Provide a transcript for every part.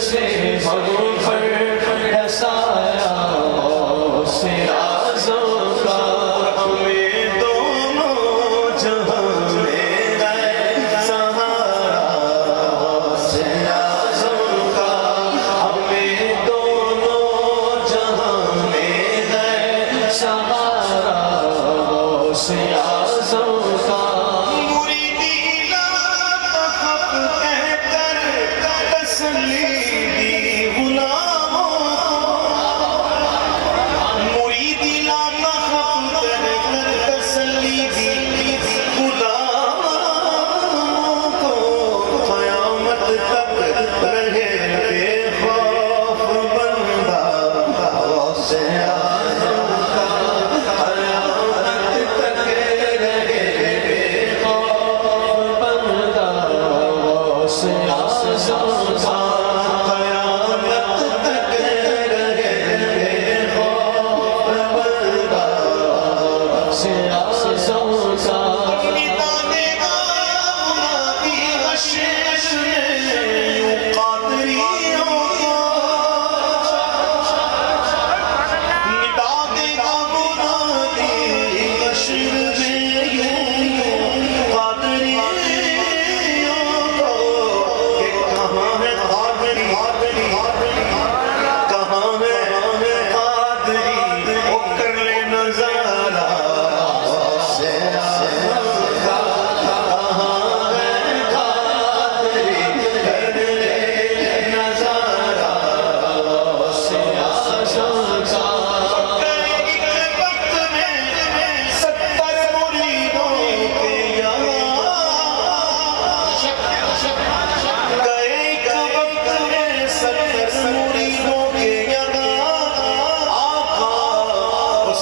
سے ہم پر سایہ سے آزوں کا ہمیں دونوں جہاں میں گئے سہارا سے آزوں کا ہمیں دونوں جہاں میں گئے سہارا سے آزوں کا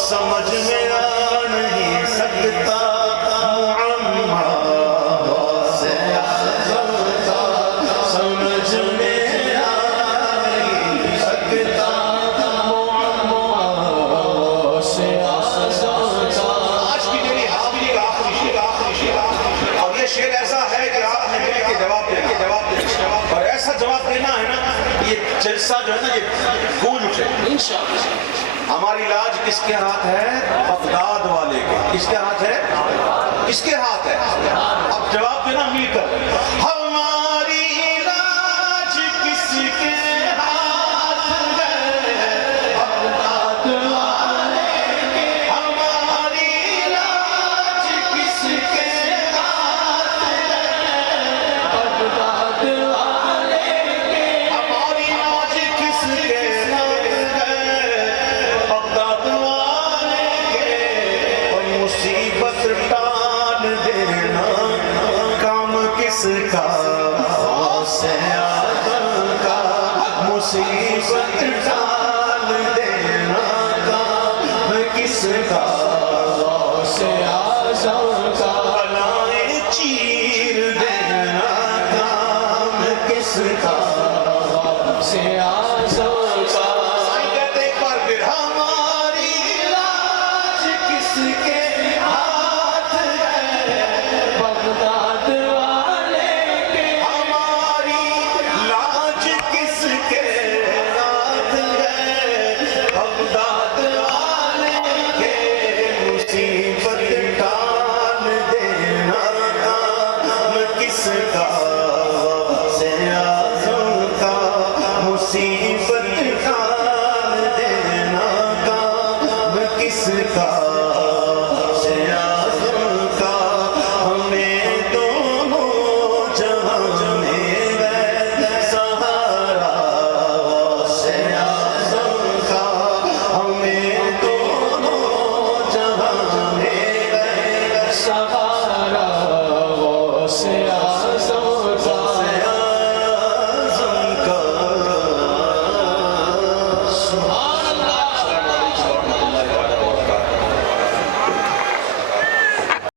سمجھ میں آ نہیں سکتا معمہ سے سمجھ میں آ نہیں سکتا معمہ سے آج کی میری حاضری کا آخری شعر اور یہ شعر ایسا ہے کہ آپ نے مل کے جواب دینا اور ایسا جواب دینا ہے نا یہ جلسہ جو ہے نا یہ گونج اٹھے انشاءاللہ ہماری لاج کس کے ہاتھ ہے؟ بغداد والے کے کس کے ہاتھ ہے؟ کس کے ہاتھ ہے؟ اب جواب دینا مل کر ہماری لاج کس کے ہاتھ ہے؟ بغداد والے کے ہماری لاج کس کے ہاتھ ہے؟ بغداد والے کے ہماری لاج کس کے مصیبت ٹال دینا کام کس کا سے آدم کا مصیبت ٹال دینا کام کس کا سے آدم کا بلائیں چیر دینا کام کس کا سے آدم کا کہتے ایک بار پھر ہماری لاج کس کے بغداد والے کے ہماری لاج کس کے ہاتھ ہے بغداد والے کے مصیبت ٹال دینا کام کس کا سے آزم کا مصیبت